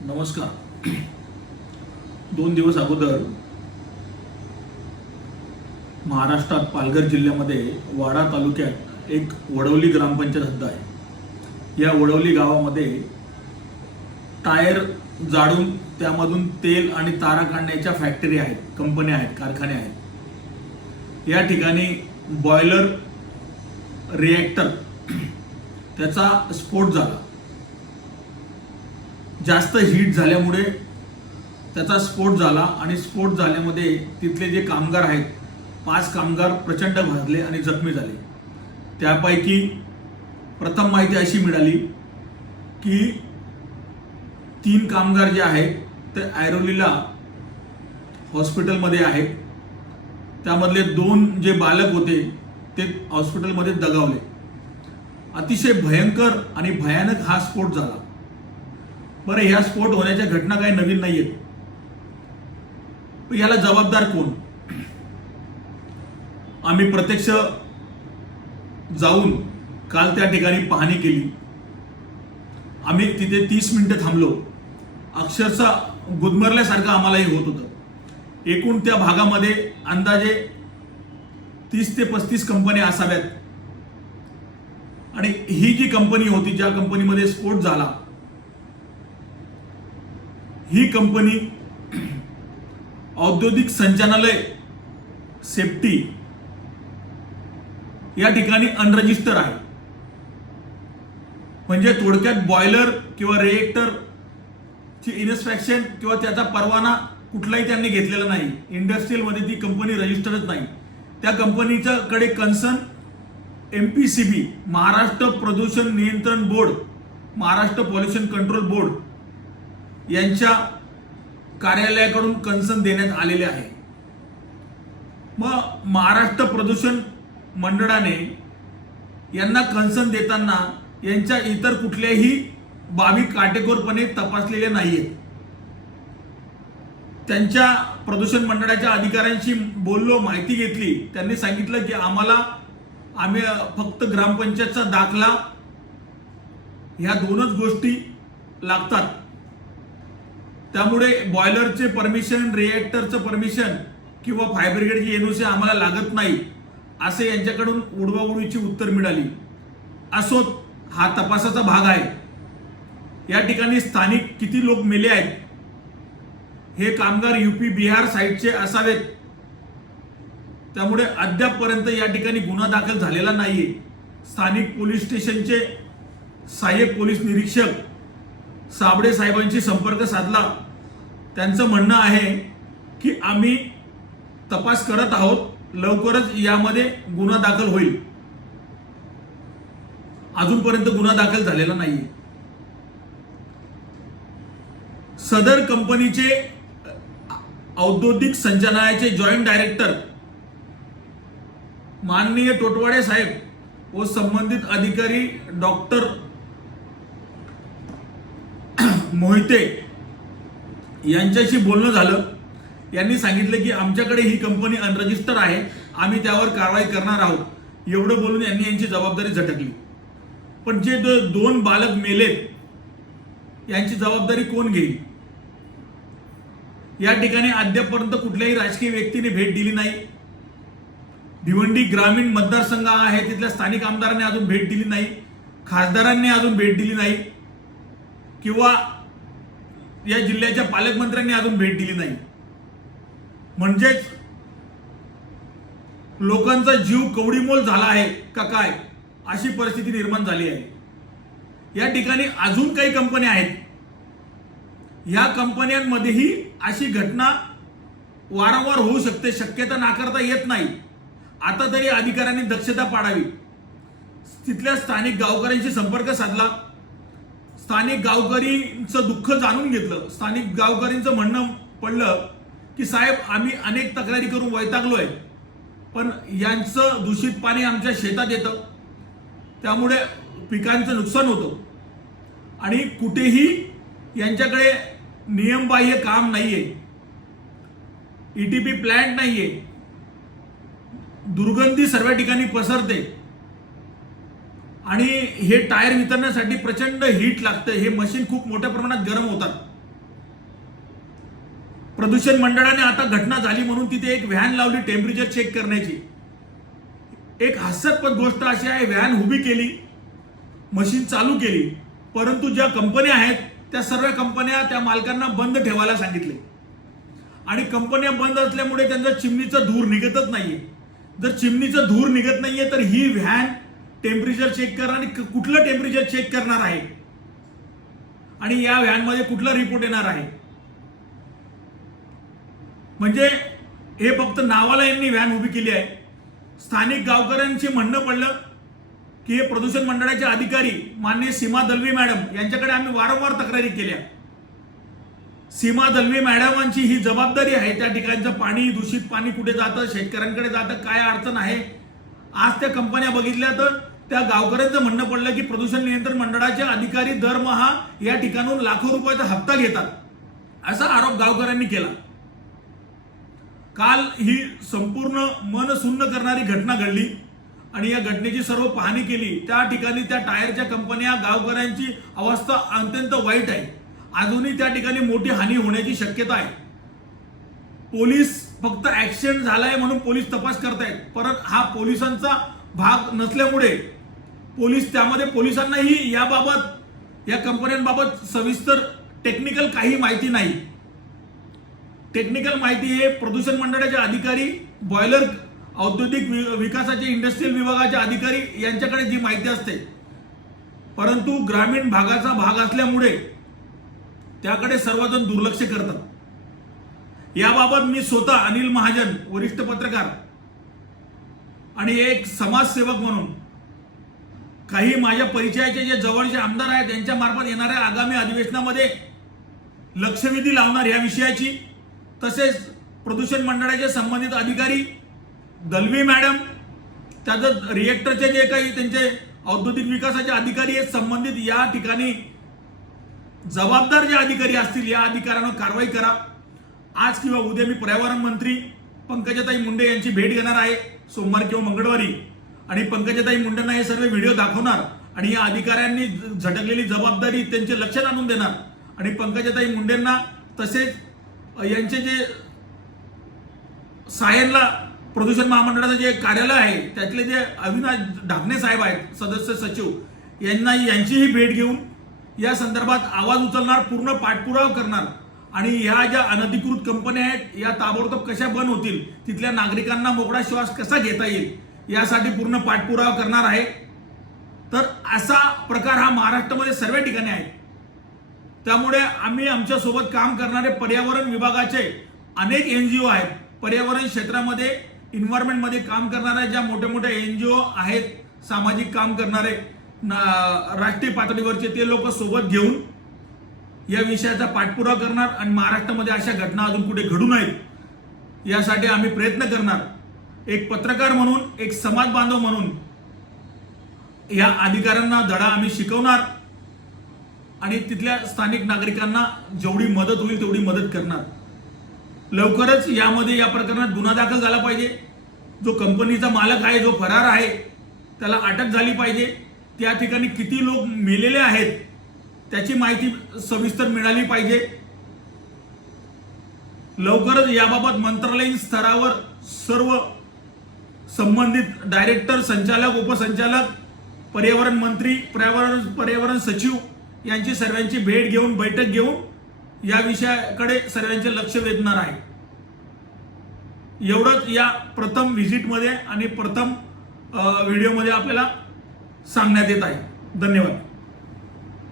नमस्कार. 2 दिवस अगोदर महाराष्ट्रात पालघर जिल्ह्यामध्ये वाडा तालुक्यात एक वडवली ग्रामपंचायत हद्द आहे. या वडवली गावामध्ये टायर जाळून त्यामधून तेल आणि तारा काढण्याच्या फॅक्टरी आहेत, कंपन्या आहेत, कारखाने आहेत. या ठिकाणी बॉयलर रिएक्टर त्याचा स्फोट झाला. जास्त हीट झाल्यामुळे त्याचा स्फोट झाला आणि स्फोट झाल्यामध्ये तिथले जे कामगार आहेत 5 कामगार प्रचंड भाजले आणि जखमी झाले. त्यापैकी प्रथम माहिती अशी मिळाली की 3 कामगार जे आहेत ते ऐरोलीला हॉस्पिटलमध्ये आहेत. त्यामधले 2 जे बालक होते ते हॉस्पिटलमध्ये दगावले. अतिशय भयंकर आणि भयानक हा स्फोट झाला. बरं, ह्या स्फोट होण्याच्या घटना काही नवीन नाहीयेत. याला जबाबदार कोण? आम्ही प्रत्यक्ष जाऊन काल त्या ठिकाणी पाहणी केली. आम्ही तिथे 30 मिनिटं थांबलो. अक्षरशः गुदमरल्यासारखं आम्हालाही होत होतं. एकूण त्या भागामध्ये अंदाजे 30 ते 35 कंपन्या असाव्यात. आणि ही जी कंपनी होती, ज्या कंपनीमध्ये स्फोट झाला, ही कंपनी औद्योगिक संचालनालय सेफ्टी या ठिकाणी अनरजिस्टर आहे. म्हणजे थोडक्यात बॉयलर किंवा रिएक्टर ची इन्स्पेक्शन किंवा त्याचा परवाना कुठलाही त्यांनी घेतलेला नाही. इंडस्ट्रियल मध्ये ती कंपनी रजिस्टरच नाही. त्या कंपनीच्या कडे कन्सर्न MPCB, महाराष्ट्र प्रदूषण नियंत्रण board, Maharashtra pollution control board यांच्या कार्यालयाकडून कन्सर्न देण्यात आलेले आहे. मग महाराष्ट्र प्रदूषण मंडळाने यांना कन्सर्न देताना यांच्या इतर कुठल्याही बाबी काटेकोरपणे तपासलेल्या नाहीयेत. त्यांच्या प्रदूषण मंडळाच्या अधिकाऱ्यांशी बोललो, माहिती घेतली. त्यांनी सांगितलं की आम्ही फक्त ग्रामपंचायतचा दाखला ह्या 2च गोष्टी लागतात. त्यामुळे बॉयलरचे परमिशन, रिएक्टरचं परमिशन किंवा फायर ब्रिगेडची NOC आम्हाला लागत नाही, असे यांच्याकडून उडवाउडवीची उत्तर मिळाली. असो, हा तपासाचा भाग आहे. या ठिकाणी स्थानिक किती लोक मेले आहेत, हे कामगार UP बिहार साईडचे असावेत. त्यामुळे अद्यापपर्यंत या ठिकाणी गुन्हा दाखल झालेला नाहीये. स्थानिक पोलीस स्टेशनचे सहाय्यक पोलीस निरीक्षक साबळे साहेबांशी संपर्क साधला. त्यांचं म्हणणं आहे की आम्ही तपास करत आहोत, लवकरच यामध्ये गुन्हा दाखल होईल. अजूनपर्यंत गुन्हा दाखल झालेला नाहीये. सदर कंपनीचे औद्योगिक संचालनालयाचे जॉईंट डायरेक्टर माननीय टोटवाडे साहेब व संबंधित अधिकारी डॉक्टर मोहिते यांच्याशी बोलणं झालं. यांनी सांगितलं की आमच्याकडे ही कंपनी अनरजिस्टर आहे, आम्ही त्यावर कारवाई करणार आहोत. एवढं बोलून यांनी यांची जबाबदारी झटकली. पण जे 2 बालक मेलेत यांची जबाबदारी कोण घेईल? या ठिकाणी अद्यापपर्यंत कुठल्याही राजकीय व्यक्तीने भेट दिली नाही. भिवंडी ग्रामीण मतदारसंघ आहे, तिथल्या स्थानिक आमदारांनी अजून भेट दिली नाही, खासदारांनी अजून भेट दिली नाही, किंवा या जिल्ह्याच्या पालकमंत्र्यांनी अजून भेट दिली नाही. म्हणजेच लोकांचा जीव कवडीमोल झाला आहे का काय, अशी परिस्थिती निर्माण झाली आहे. या ठिकाणी अजून काही कंपन्या आहेत. या कंपन्यांमध्येही अशी घटना वारंवार होऊ शकते, शक्यता नाकारता येत नाही. आता तरी अधिकाऱ्यांनी दक्षता पाडावी. तिथल्या स्थानिक गावकऱ्यांशी संपर्क साधला. स्थानिक गावकरींचं दुःख जाणून घेतलं. स्थानिक गावकरींचं म्हणणं पडलं की साहेब, आम्ही अनेक तक्रारी करून वैतागलोय, पण यांचं दूषित पाणी आमच्या शेतात येतं, त्यामुळे पिकांचं नुकसान होतं आणि कुठेही यांच्याकडे नियमबाह्य काम नाहीये, ETP प्लांट नाहीये, दुर्गंधी सर्व ठिकाणी पसरते आणि हे टायर वितरण्यासाठी प्रचंड हीट लागतं. हे मशीन खूप मोठ्या प्रमाणात गरम होतात. प्रदूषण मंडळाने आता घटना झाली म्हणून तिथे एक व्हॅन लावली टेम्परेचर चेक करण्याची. एक हास्यास्पद गोष्ट अशी आहे, व्हॅन उभी केली, मशीन चालू केली, परंतु ज्या कंपन्या आहेत त्या सर्व कंपन्या त्या मालकांना बंद ठेवायला सांगितले आणि कंपन्या बंद असल्यामुळे त्यांचा चिमणीचा धूर निघतच नाहीये. जर चिमणीचा धूर निघत नाहीये तर ही व्हॅन टेम्परेचर चेक करणार आणि कुठलं टेम्परेचर चेक करणार आहे आणि या व्हॅन मध्ये कुठला रिपोर्ट येणार आहे. म्हणजे हे फक्त नावाला यांनी व्हॅन उभी केली आहे. स्थानिक गावकऱ्यांची म्हणणं पडलं की हे प्रदूषण मंडळाचे अधिकारी माननीय सीमा दलवी मॅडम यांच्याकडे आम्ही वारंवार तक्रारी केल्या. सीमा दलवी मॅडमांची ही जबाबदारी आहे, त्या ठिकाणचं पाणी, दूषित पाणी कुठे जातं, शेतकऱ्यांकडे जातं, काय अडचण आहे. आज त्या कंपन्या बघितल्या तर त्या गावकऱ्यांचं म्हणणं पडलं की प्रदूषण नियंत्रण मंडळाचे अधिकारी दरमहा या ठिकाणून लाखो रुपयाचा हप्ता घेतात, असा आरोप गावकऱ्यांनी केला. काल ही संपूर्ण मन सुन्न करणारी घटना घडली आणि या घटनेची सर्व पाहणी केली. त्या ठिकाणी त्या टायरच्या कंपन्या, गावकऱ्यांची अवस्था अत्यंत वाईट आहे. अजूनही त्या ठिकाणी मोठी हानी होण्याची शक्यता आहे. पोलीस फक्त ऍक्सिडेंट झालाय म्हणून पोलीस तपास करतायत, परंतु हा पोलिसांचा भाग नसल्यामुळे पोलिसांनाही याबाबत, या कंपन्यांबाबत सविस्तर टेक्निकल काही माहिती नाही. टेक्निकल माहिती हे प्रदूषण मंडळाचे अधिकारी, बॉयलर औद्योगिक विकासाचे इंडस्ट्रियल विभागाचे अधिकारी यांच्याकडे जी माहिती असते, परंतु ग्रामीण भागाचा भाग असल्यामुळे त्याकडे सर्वजण दुर्लक्ष करतात. याबाबत मी स्वतः अनिल महाजन, वरिष्ठ पत्रकार आणि एक समाजसेवक म्हणून काही माझ्या परिचयाचे जे जवळचे आमदार आहेत त्यांच्या मार्फत येणाऱ्या आगामी अधिवेशनामध्ये लक्षवेधी लावणार या विषयाची. तसेच प्रदूषण मंडळाचे संबंधित अधिकारी दलवी मॅडम, त्याचं रिएक्टरचे जे काही त्यांचे औद्योगिक विकासाचे अधिकारी आहेत संबंधित, या ठिकाणी जबाबदार जे अधिकारी असतील या अधिकाऱ्यांवर कारवाई करा. आज किंवा उद्या मी पर्यावरण मंत्री पंकजाताई मुंडे यांची भेट घेणार आहे सोमवार किंवा मंगळवारी आणि पंकजाताई मुंडेंना हे सर्व व्हिडिओ दाखवणार आणि या अधिकाऱ्यांनी झटकलेली जबाबदारी त्यांचे लक्षात आणून देणार आणि पंकजाताई मुंडेंना तसेच यांचे जे सायनला प्रदूषण महामंडळाचं जे कार्यालय आहे त्यातले जे अविनाश ढाकणे साहेब आहेत, सदस्य सचिव, यांचीही भेट घेऊन या संदर्भात आवाज उचलणार, पूर्ण पाठपुरावा करणार आणि ह्या ज्या अनधिकृत कंपन्या आहेत या ताबडतोब कशा बंद होतील, तिथल्या नागरिकांना मोकळा श्वास कसा घेता येईल यासाठी पूर्ण पाठपुरावा करणार आहे. तर असा प्रकार हा महाराष्ट्रामध्ये सर्व ठिकाणी आहे. त्यामुळे आम्ही आमच्या सोबत काम करणारे पर्यावरण विभागाचे अनेक एनजीओ आहेत, पर्यावरण क्षेत्रामध्ये, एन्व्हायरमेंट मध्ये काम करणाऱ्या ज्या मोठ्या मोठ्या एनजीओ आहेत, सामाजिक काम करणारे राष्ट्रीय पातळीवरचे, ते लोक सोबत घेऊन या विषयाचा पाठपुरावा करणार आणि महाराष्ट्रामध्ये अशा घटना अजून कुठे घडू नयेत यासाठी आम्ही प्रयत्न करणार. एक पत्रकार म्हणून, एक समाज बांधव म्हणून या अधिकाऱ्यांना धडा आम्ही शिकवणार आणि तिथल्या स्थानिक नागरिकांना जेवढी मदत होईल तेवढी मदत करणार. लवकरच यामध्ये या प्रकरणात गुन्हा दाखल झाला पाहिजे. जो कंपनीचा मालक आहे, जो फरार आहे, त्याला अटक झाली पाहिजे. त्या ठिकाणी किती लोक मेलेले आहेत त्याची माहिती सविस्तर मिळाली पाहिजे. लवकरच याबाबत मंत्रालयीन स्तरावर सर्व संबंधित डायरेक्टर, संचालक, उपसंचालक, पर्यावरण मंत्री, पर्यावरण सचिव यांची सर्वांची भेट घेऊन, बैठक घेऊन या विषयाकडे सर्वांचे लक्ष वेधणार आहे. एवढंच या प्रथम व्हिजिटमध्ये आणि प्रथम व्हिडिओमध्ये आपल्याला सांगण्यात येत आहे. धन्यवाद.